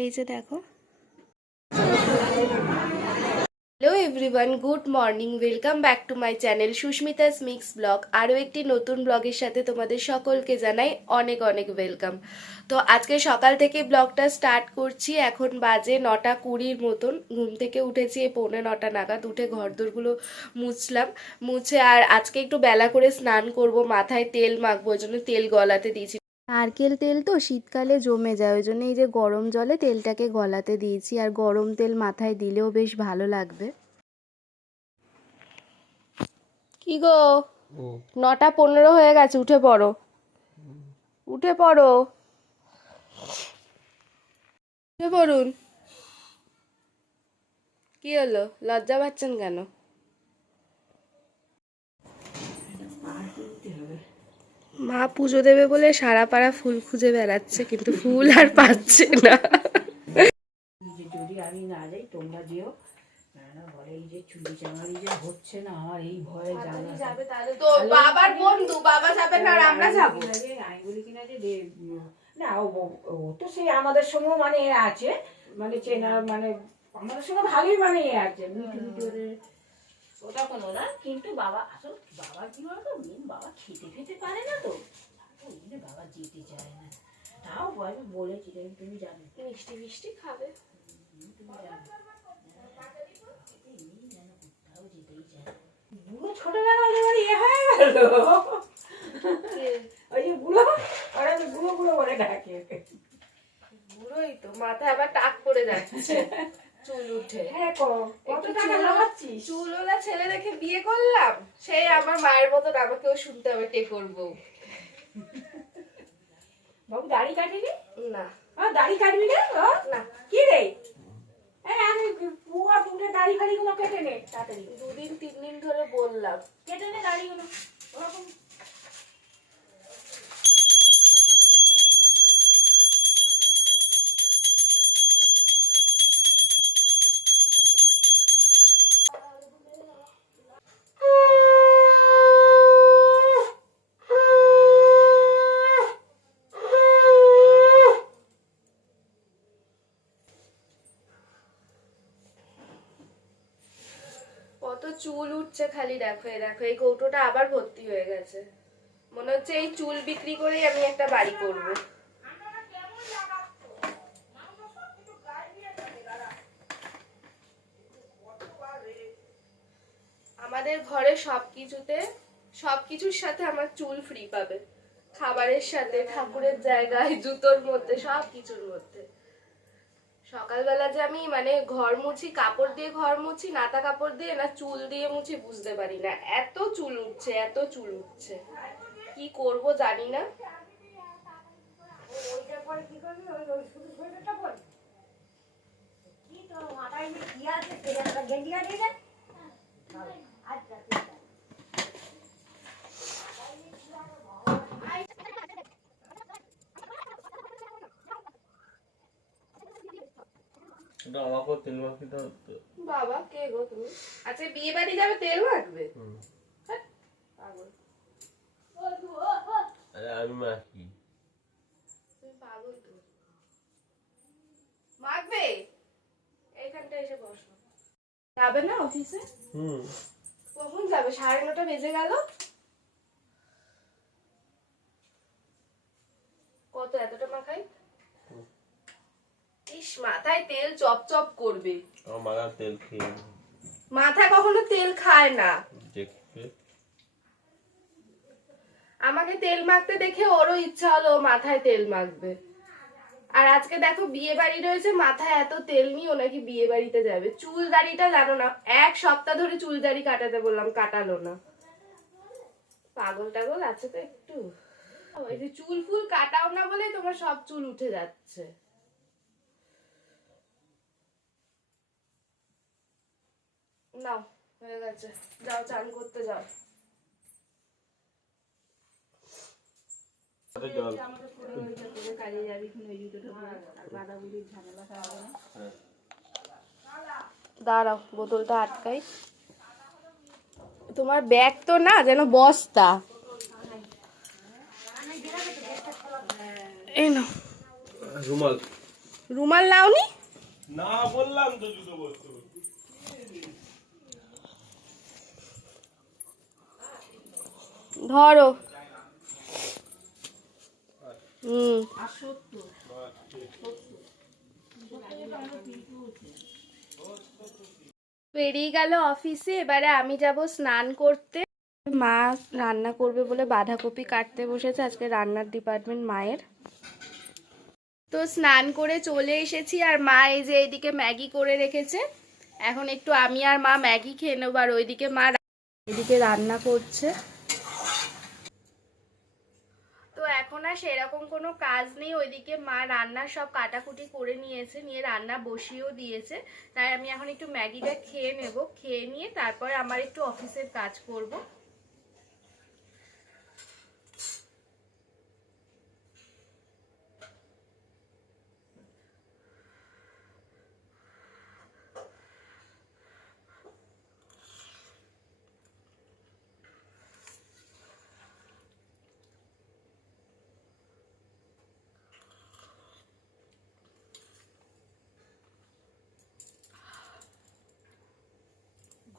এই যে দেখো। Hello everyone, good morning, welcome back to my channel Susmita's mix blog. আরও একটি নতুন ব্লগের সাথে তোমাদের সকলকে জানাই অনেক অনেক ওয়েলকাম। তো আজকে সকাল থেকে ব্লগটা স্টার্ট করছি। এখন বাজে 9:20 মতন। ঘুম থেকে উঠেছি 8:45 নাগাদ। উঠে ঘরদোরগুলো মুছলাম, মুছে আর আজকে একটু বেলা করে স্নান করব, মাথায় তেল মাখবো, ওই জন্য তেল গলাতে দিয়েছি। নারকেল তেল তো শীতকালে জমে যায়, ওই জন্য এই যে গরম জলে তেলটাকে গলাতে দিয়েছি। আর গরম তেল মাথায় দিলেও বেশ ভালো লাগবে। কি গো, 9:15 হয়ে গেছে, উঠে পড়ো, উঠে পড়ো, উঠে পড়ুন। কি হলো, লজ্জা পাচ্ছেন কেন? মা পুজো দেবে বলে সারা পাড়া ফুল খুঁজে বেড়াচ্ছে, কিন্তু ফুল আর পাচ্ছে না। যদি আমি না যাই তোমরা যেও, বলে এই যে চুরি চামারি যে হচ্ছে না, আমার এই ভয়ে যাবে তাহলে তো বাবার বন্ধু, বাবা যাবে না আর আমরা যাবো। আমি বলি কিনা যে না, ও তো সেই আমাদের সঙ্গে মানে আছে, মানে চেনা, মানে আমাদের সঙ্গে ভালোই মানে আছে, মিটু মিটুরে ওটা কোনো না। কিন্তু বাবা আসলে বাবা কি বলতো, মেন বাবা খেতে খেতে পারে না, তো ওই জন্য বাবা যেতে চায় না। তাও আমি বলেছি তুমি যাবে, মিষ্টি মিষ্টি খাবে। বুড়ো ছোটবেলা ইয়ে হয়ে গেল, ওই যে বুড়ো, ওরা তো বুড়ো বুড়ো বলে ডাকে। বুড়োই তো, মাথায় আবার টাক পড়ে যাচ্ছে, চুল উঠে। হ্যাঁ, কত টাকা লাগাচ্ছিস? চুলওয়ালা ছেলে দেখে বিয়ে করলাম, সেই আমার মায়ের মতন আমাকেও শুনতে হবে টে করবো। বাবু দাড়ি কাটিনি? না। দাড়ি কাটবি না? না। কি রে, আমি পুয়া পুনে দাড়ি ফাড়ি গুলো কেটে নে তাড়াতাড়ি। 2-3 দিন ধরে বললাম কেটে নে দাড়িগুলো ওরকম। কত চুল উঠছে খালি, দেখো এই দেখো, এই কৌটোটা আবার ভর্তি হয়ে গেছে। মনে হচ্ছে এই চুল বিক্রি করেই আমি একটা বাড়ি করব। আমাদের ঘরে সবকিছুর সাথে আমার চুল ফ্রি পাবে। খাবারের সাথে, ঠাকুরের জায়গায়, জুতোর মধ্যে, সবকিছুর মধ্যে। সকালবেলা যে আমি মানে ঘর মুছি, কাপড় দিয়ে ঘর মুছি, নাতা কাপড় দিয়ে না চুল দিয়ে মুছি বুঝতে পারি না, এত চুল উঠছে, এত চুল উঠছে, কি করব জানি না। ওইটার পরে কি করবি, ওই শুধু শরীরটা বল কি তো মাথায় কি আছে, সেটা গেঞ্জি কাটিয়ে দে। আচ্ছা ঠিক আছে। বাবা কে গো তুমি? আচ্ছা বিয়ে বাড়ি যাবে, তেল মাখবে? পাগল। আমি মাখি। তুমি পাগল তো। মাখবে? এইখানটা এসে বসো। যাবে না অফিসে? কখন যাবে? 9:30 বেজে গেল। কত এতটা মাখাই? ইস, মাথায় তেল চপ চপ করবে। আমার মাথা তেল খেয়ে মাথা কখনো তেল খায় না। দেখবে আমাকে তেল মাখতে দেখে ওরও ইচ্ছা হলো মাথায় তেল মাখবে। আর আজকে দেখো বিয়ে বাড়ি রয়েছে, মাথায় এত তেল নিয়ে ও নাকি বিয়ে বাড়িতে যাবে। চুল দাড়িটা জানো না, 1 সপ্তাহ ধরে চুল দাড়ি কাটাতে বললাম, কাটালো না। পাগল টাগল আছে তো একটু। ওই যে চুল ফুল কাটাও না বলে তোমার সব চুল উঠে যাচ্ছে। নাও হয়ে গেছে, যাও চান করতে যাও। দাঁড়াও বোতলটা আটকাই। তোমার ব্যাগ তো না, যেন বস্তা। এই নাও রুমাল। রুমাল নাওনি? না বললাম তো জুতো পরতে। ধরো। হুম। বেরিয়ে গেল অফিসে, এবারে আমি যাব স্নান করতে। মা রান্না করবে বলে বাঁধাকপি কাটতে বসেছে, আজকে রান্নার ডিপার্টমেন্ট মায়ের। তো স্নান করে চলে এসেছি, আর মা এই যে এইদিকে ম্যাগি করে রেখেছে। এখন একটু আমি আর মা ম্যাগি খেয়ে নেবো, আর ওইদিকে মা এদিকে রান্না করছে। তো এখন আর সেরকম কোনো কাজ নেই, ওইদিকে মা রান্নার সব কাটাকুটি করে নিয়েছে, নিয়ে রান্না বসিয়েও দিয়েছে। তাই আমি এখন একটু ম্যাগিটা খেয়ে নেব, খেয়ে নিয়ে তারপরে আমার একটু অফিসের কাজ করব।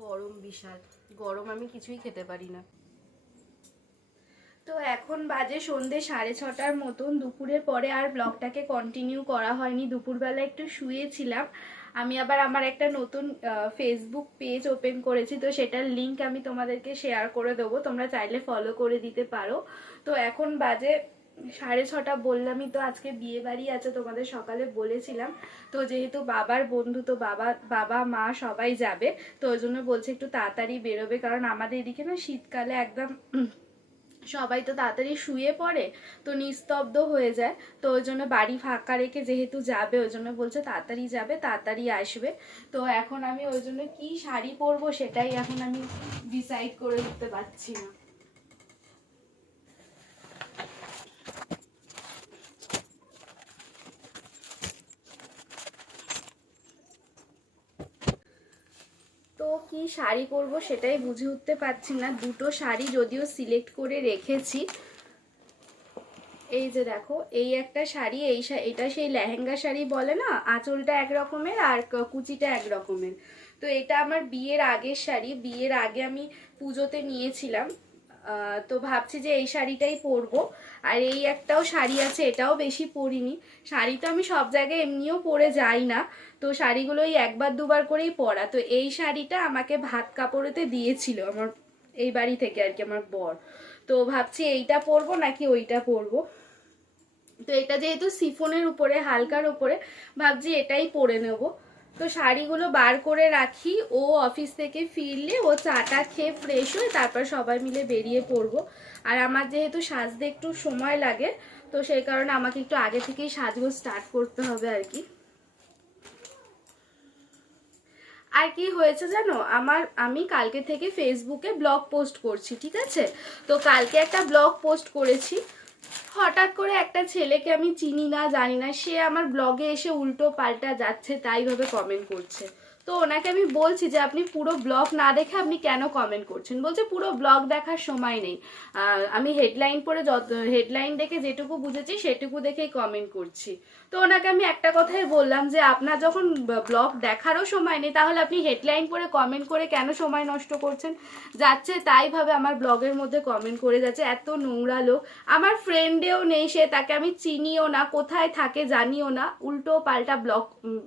গরম বিশাল গরম, আমি কিছুই খেতে পারি না। তো এখন বাজে সন্ধে 6:30টার মতন। দুপুরের পরে আর ব্লগটাকে কন্টিনিউ করা হয়নি, দুপুরবেলা একটু শুয়েছিলাম। আমি আবার আমার একটা নতুন ফেসবুক পেজ ওপেন করেছি, তো সেটার লিংক আমি তোমাদেরকে শেয়ার করে দেবো, তোমরা চাইলে ফলো করে দিতে পারো। তো এখন বাজে 6:30, বললামই তো আজকে বিয়ে বাড়ি আছে, তোমাদের সকালে বলেছিলাম। তো যেহেতু বাবার বন্ধু, তো বাবা মা সবাই যাবে, তো ওই জন্য বলছে একটু তাড়াতাড়ি বেরোবে, কারণ আমাদের এদিকে না শীতকালে একদম সবাই তো তাড়াতাড়ি শুয়ে পড়ে, তো নিস্তব্ধ হয়ে যায়। তো ওই জন্য বাড়ি ফাঁকা রেখে যেহেতু যাবে, ওই জন্য বলছে তাড়াতাড়ি যাবে তাড়াতাড়ি আসবে। তো এখন আমি ওই জন্য কি শাড়ি পরবো সেটাই এখন আমি ডিসাইড করে উঠতে পারছি না। তো কি শাড়ি পরবো সেটাই বুঝে উঠতে পারছি না। দুটো শাড়ি যদিও সিলেক্ট করে রেখেছি, এই যে দেখো, এই একটা শাড়ি, এটা সেই লেহেঙ্গা শাড়ি বলে না, আঁচলটা এক রকমের আর কুচিটা এক রকমের। তো এটা আমার বিয়ের আগের শাড়ি, বিয়ের আগে আমি পুজোতে নিয়েছিলাম। তো ভাবছি যে এই শাড়িটাই পরবো। আর এই একটাও শাড়ি আছে, এটাও বেশি পরিনি। শাড়ি তো আমি সব জায়গায় এমনিও পরে যাই না, তো শাড়িগুলো এই একবার দুবার করেই পরা। তো এই শাড়িটা আমাকে ভাত কাপড়েতে দিয়েছিল আমার এই বাড়ি থেকে আর কি, আমার বর। তো ভাবছি এইটা পরবো নাকি ওইটা পরবো। তো এটা যেহেতু সিফনের উপরে, হালকার উপরে, ভাবছি এটাই পরে নেব। তো শাড়িগুলো বার করে রাখি, ও অফিস থেকে ফিরলে ও চাটা খেয়ে ফ্রেশ হয়ে তারপর সবাই মিলে বেরিয়ে পড়বো। আর আমার যেহেতু সাজতে একটু সময় লাগে, তো সেই কারণে আমাকে একটু আগে থেকেই সাজগোজ স্টার্ট করতে হবে আর কি। আর কি হয়েছে জানো, আমি কালকে থেকে ফেসবুকে ব্লগ পোস্ট করছি, ঠিক আছে? তো কালকে একটা ব্লগ পোস্ট করেছি, হঠাৎ করে একটা ছেলেকে আমি চিনি না জানি না, সে আমার ব্লগে এসে উল্টো পাল্টা যাচ্ছে তাই ভাবে কমেন্ট করছে। তো ওনাকে আমি বলছি যে আপনি পুরো ব্লগ না দেখে আপনি কেন কমেন্ট করছেন? বলছে পুরো ব্লগ দেখার সময় নেই, আমি হেডলাইন পড়ে হেডলাইন দেখে যেটুকু বুঝেছি সেটুকু দেখেই কমেন্ট করছি। তো ওনাকে আমি একটা কথাই বললাম যে আপনার যখন ব্লগ দেখারও সময় নেই, তাহলে আপনি হেডলাইন পড়ে কমেন্ট করে কেন সময় নষ্ট করছেন? যাচ্ছে তাই ভাবে আমার ব্লগের মধ্যে কমেন্ট করে যাচ্ছে, এত নোংরা লোক। আমার ফ্রেন্ডেও নেই সে, তাকে আমি চিনিও না, কোথায় থাকে জানিও না, উল্টো পাল্টা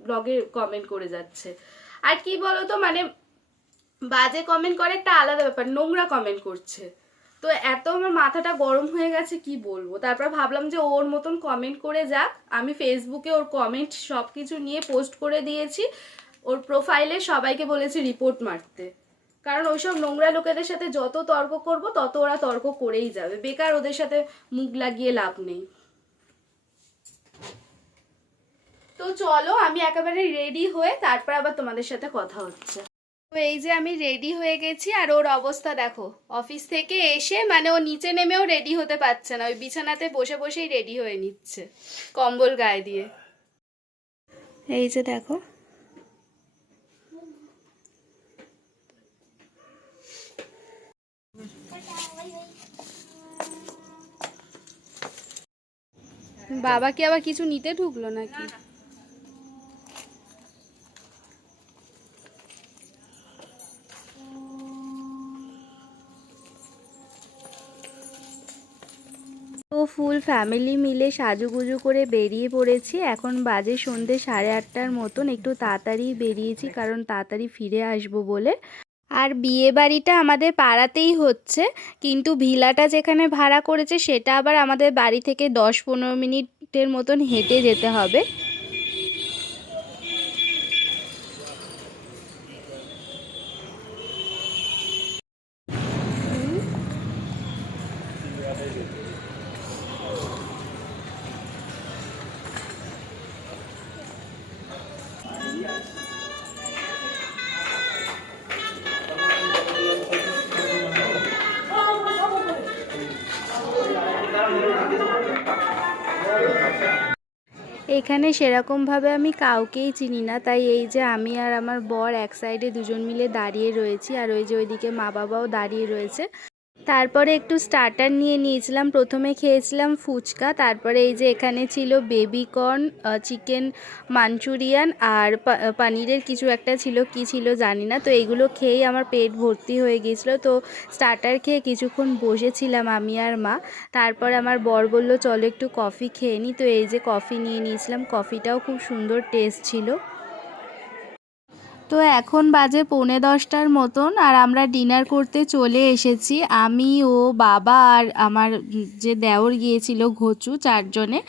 ব্লগে কমেন্ট করে যাচ্ছে। আর কি বলতো, মানে বাজে কমেন্ট করে একটা আলাদা ব্যাপার, নোংরা কমেন্ট করছে। তো এত আমার মাথাটা গরম হয়ে গেছে কি বলবো। তারপর ভাবলাম যে ওর মতন কমেন্ট করে যাক, আমি ফেসবুকে ওর কমেন্ট সব কিছু নিয়ে পোস্ট করে দিয়েছি, ওর প্রোফাইলে সবাইকে বলেছি রিপোর্ট মারতে। কারণ ওইসব নোংরা লোকেদের সাথে যত তর্ক করব তত ওরা তর্ক করেই যাবে, বেকার ওদের সাথে মুখ লাগিয়ে লাভ নেই। তো চলো আমি একেবারে রেডি হয়ে তারপর আবার তোমাদের সাথে কথা হচ্ছে। তো এই যে আমি রেডি হয়ে গেছি, আর ওর অবস্থা দেখো, অফিস থেকে এসে মানে ও নিচে নেমেও রেডি হতে পারছে না, ওই বিছানাতে বসে বসেই রেডি হয়ে নিচ্ছে কম্বল গায়ে দিয়ে। এই যে দেখো, বাবা কি আবার কিছু নিতে ঢুকলো নাকি? তো ফুল ফ্যামিলি মিলে সাজুগুজু করে বেরিয়ে পড়েছি। এখন বাজে সন্ধ্যে 8:30টার মতন। একটু তাড়াতাড়ি বেরিয়েছি কারণ তাড়াতাড়ি ফিরে আসবো বলে। আর বিয়ে বাড়িটা আমাদের পাড়াতেই হচ্ছে, কিন্তু ভিলাটা যেখানে ভাড়া করেছে সেটা আবার আমাদের বাড়ি থেকে 10-15 মিনিটের মতন হেঁটে যেতে হবে। এখানে সেরকমভাবে আমি কাউকেই চিনি না, তাই এই যে আমি আর আমার বর এক সাইডে দুজন মিলে দাঁড়িয়ে রয়েছি, আর ওই যে ওইদিকে মা বাবাও দাঁড়িয়ে রয়েছে। তারপরে একটু স্টার্টার নিয়ে নিয়েছিলাম। প্রথমে খেয়েছিলাম ফুচকা, তারপরে এই যে এখানে ছিল বেবিকর্ন, চিকেন মাঞ্চুরিয়ান আর পনিরের কিছু একটা ছিল, কি ছিল জানি না। তো এইগুলো খেয়েই আমার পেট ভর্তি হয়ে গিয়েছিলো। তো স্টার্টার খেয়ে কিছুক্ষণ বসেছিলাম আমি আর মা। তারপর আমার বর বলল চলো একটু কফি খেয়ে নিই। তো এই যে কফি নিয়ে নিয়েছিলাম, কফিটাও খুব সুন্দর টেস্ট ছিল। তো এখন বাজে 9:45টার মতন, আর আমরা ডিনার করতে চলে এসেছি। আমি, ও, বাবা আর আমার যে দেওর গিয়েছিল ঘচু, 4 জনে।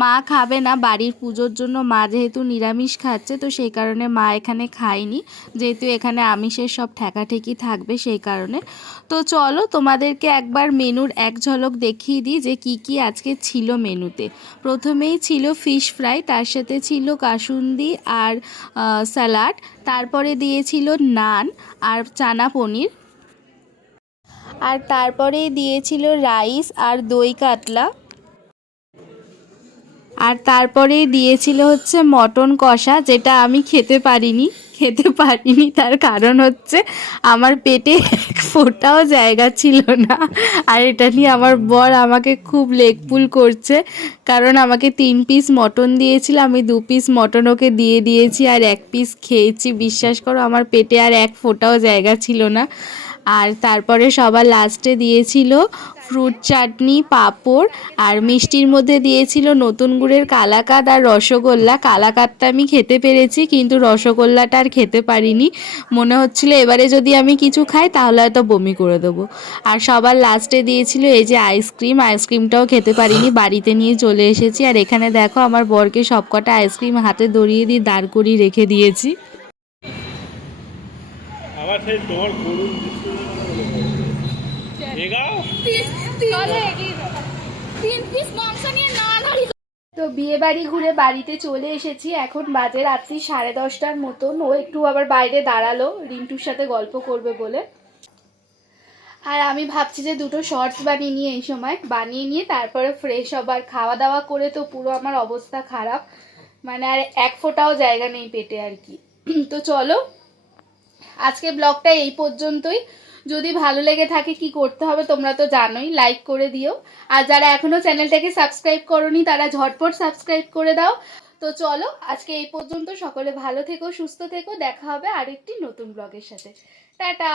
মা খাবে না, বাড়ির পুজোর জন্য মা যেহেতু নিরামিষ খাচ্ছে, তো সেই কারণে মা এখানে খায়নি, যেহেতু এখানে আমিষের সব ঠেকাঠেকি থাকবে সেই কারণে। তো চলো তোমাদেরকে একবার মেনুর এক ঝলক দেখিয়ে দিই যে কি কি আজকে ছিল মেনুতে। প্রথমেই ছিল ফিশ ফ্রাই, তার সাথে ছিল কাসুন্দি আর স্যালাড। তারপরে দিয়েছিল নান আর চানা পনির, আর তারপরে দিয়েছিল রাইস আর দই কাতলা, আর তারপরে দিয়েছিল হচ্ছে মটন কষা, যেটা আমি খেতে পারিনি। তার কারণ হচ্ছে আমার পেটে এক ফোঁটাও জায়গা ছিল না। আর এটা নিয়ে আমার বর আমাকে খুব লেগপুল করছে, কারণ আমাকে 3 পিস মটন দিয়েছিল, আমি 2 পিস মটন ওকে দিয়ে দিয়েছি আর 1 পিস খেয়েছি। বিশ্বাস করো আমার পেটে আর এক ফোঁটাও জায়গা ছিল না। আর তারপরে সবার লাস্টে দিয়েছিল ফ্রুট চাটনি, পাঁপড়, আর মিষ্টির মধ্যে দিয়েছিল নতুন গুড়ের কালাকাঁদ আর রসগোল্লা। কালাকাঁদটা আমি খেতে পেরেছি, কিন্তু রসগোল্লাটা আর খেতে পারিনি। মনে হচ্ছিল এবারে যদি আমি কিছু খাই তাহলে হয়তো বমি করে দেবো। আর সবার লাস্টে দিয়েছিল এই যে আইসক্রিমটাও খেতে পারিনি, বাড়িতে নিয়ে চলে এসেছি। আর এখানে দেখো আমার বরকে সবকটা আইসক্রিম হাতে ধরিয়ে দিয়ে দাঁড় করিয়ে রেখে দিয়েছি। আবার সেই তোমার করুন তো বিয়ে বাড়ি ঘুরে বাড়িতে চলে এসেছি। এখন বাজে রাত্রি 10:30টার মতন। ও একটু আবার বাইরে দাঁড়ালো রিন্টুর সাথে গল্প করবে বলে। আর আমি ভাবছি যে দুটো শর্টস বানিয়ে নিয়ে এই সময় বানিয়ে নিয়ে তারপরে ফ্রেশ হবার, খাওয়া দাওয়া করে তো পুরো আমার অবস্থা খারাপ, মানে আর এক ফোঁটাও জায়গা নেই পেটে আর কি। তো চলো আজকে ব্লগটা এই পর্যন্তই। যদি ভালো লেগে থাকে কি করতে হবে তোমরা তো জানোই, লাইক করে দিও। আর যারা এখনো চ্যানেলটাকে সাবস্ক্রাইব করোনি তারা ঝটপট সাবস্ক্রাইব করে দাও। তো চলো আজকে এই পর্যন্ত। সকলে ভালো থেকো, সুস্থ থেকো। দেখা হবে আরেকটি নতুন ব্লগের সাথে। টাটা।